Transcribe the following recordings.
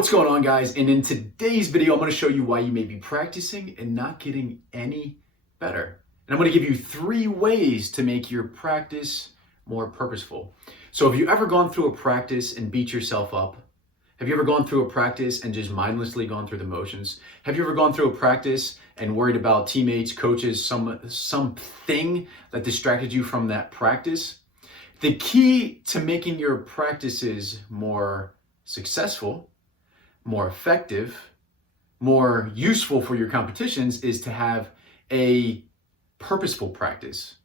What's going on, guys? And in today's video, I'm going to show you why you may be practicing and not getting any better. And I'm going to give you 3 ways to make your practice more purposeful. So have you ever gone through a practice and beat yourself up? Have you ever gone through a practice and just mindlessly gone through the motions? Have you ever gone through a practice and worried about teammates, coaches, something that distracted you from that practice? The key to making your practices more successful, more effective, more useful for your competitions is to have a purposeful practice.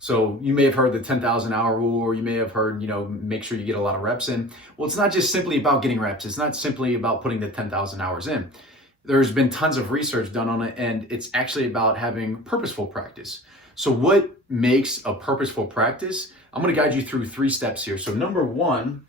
So you may have heard the 10,000 hour rule, or you may have heard, make sure you get a lot of reps in. Well, it's not just simply about getting reps. It's not simply about putting the 10,000 hours in. There's been tons of research done on it, and it's actually about having purposeful practice. So what makes a purposeful practice? I'm going to guide you through 3 steps here. So number 1,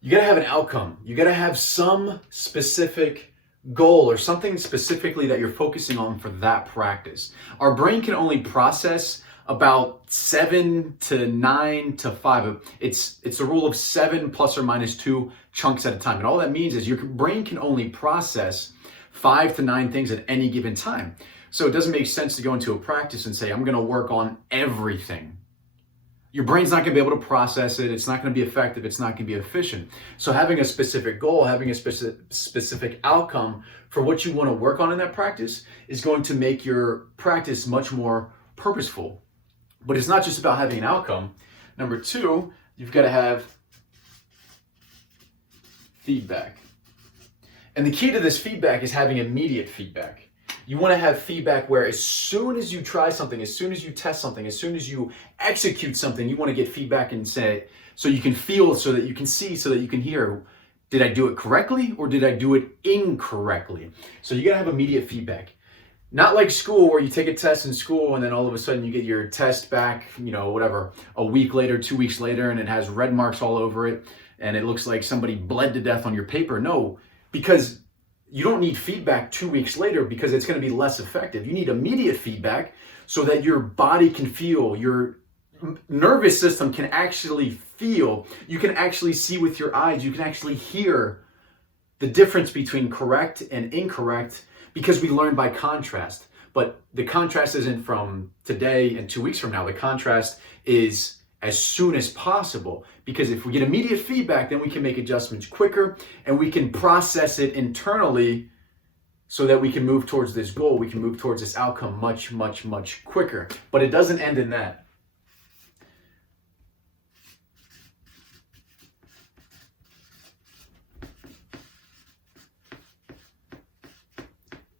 you gotta have an outcome. You gotta have some specific goal or something specifically that you're focusing on for that practice. Our brain can only process about 7 to 9 to 5. It's a rule of 7 plus or minus 2 chunks at a time. And all that means is your brain can only process 5 to 9 things at any given time. So it doesn't make sense to go into a practice and say, I'm gonna work on everything. Your brain's not going to be able to process it. It's not going to be effective. It's not going to be efficient. So having a specific goal, having a specific outcome for what you want to work on in that practice is going to make your practice much more purposeful. But it's not just about having an outcome. Number 2, you've got to have feedback. And the key to this feedback is having immediate feedback. You want to have feedback where as soon as you try something, as soon as you test something, as soon as you execute something, you want to get feedback and say, so you can feel, so that you can see, so that you can hear, did I do it correctly or did I do it incorrectly? So you got to have immediate feedback. Not like school where you take a test in school and then all of a sudden you get your test back, whatever, a week later, 2 weeks later, and it has red marks all over it and it looks like somebody bled to death on your paper. No, because you don't need feedback 2 weeks later because it's going to be less effective. You need immediate feedback so that your body can feel, your nervous system can actually feel, you can actually see with your eyes, you can actually hear the difference between correct and incorrect because we learn by contrast. But the contrast isn't from today and 2 weeks from now. The contrast is as soon as possible, because if we get immediate feedback, then we can make adjustments quicker and we can process it internally so that we can move towards this goal. We can move towards this outcome much, much, much quicker. But it doesn't end in that.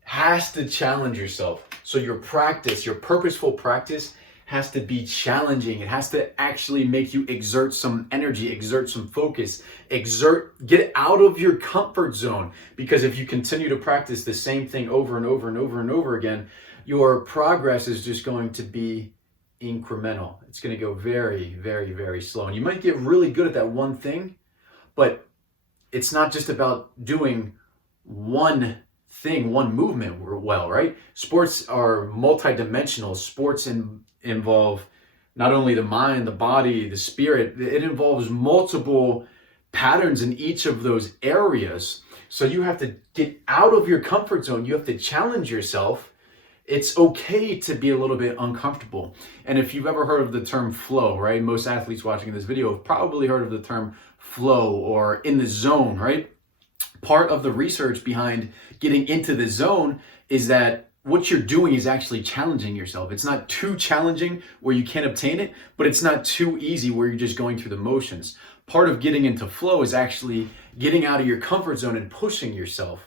Has to challenge yourself. So your practice, your purposeful practice, has to be challenging. It has to actually make you exert some energy, exert some focus, get out of your comfort zone. Because if you continue to practice the same thing over and over and over and over again, your progress is just going to be incremental. It's going to go very, very, very slow. And you might get really good at that one thing, but it's not just about doing one thing, one movement well, right? Sports are multidimensional. Sports involve not only the mind, the body, the spirit. It involves multiple patterns in each of those areas. So you have to get out of your comfort zone. You have to challenge yourself. It's okay to be a little bit uncomfortable. And if you've ever heard of the term flow, right? Most athletes watching this video have probably heard of the term flow or in the zone, right? Part of the research behind getting into the zone is that what you're doing is actually challenging yourself. It's not too challenging where you can't obtain it, but it's not too easy where you're just going through the motions. Part of getting into flow is actually getting out of your comfort zone and pushing yourself.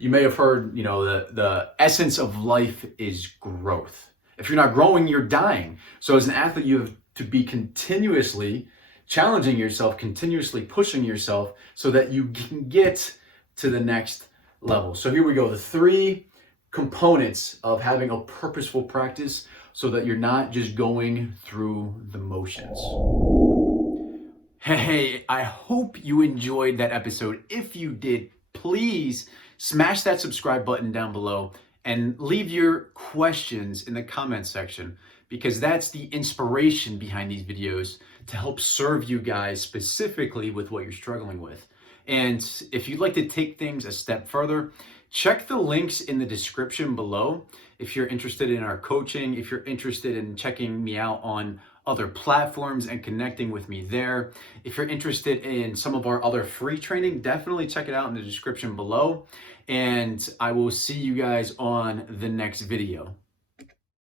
You may have heard, the essence of life is growth. If you're not growing, you're dying. So as an athlete, you have to be continuously challenging yourself, continuously pushing yourself so that you can get to the next level. So here we go. The 3 components of having a purposeful practice so that you're not just going through the motions. Hey, I hope you enjoyed that episode. If you did, please smash that subscribe button down below and leave your questions in the comment section, because that's the inspiration behind these videos to help serve you guys specifically with what you're struggling with. And if you'd like to take things a step further, check the links in the description below. If you're interested in our coaching, if you're interested in checking me out on other platforms and connecting with me there. If you're interested in some of our other free training, definitely check it out in the description below. And I will see you guys on the next video.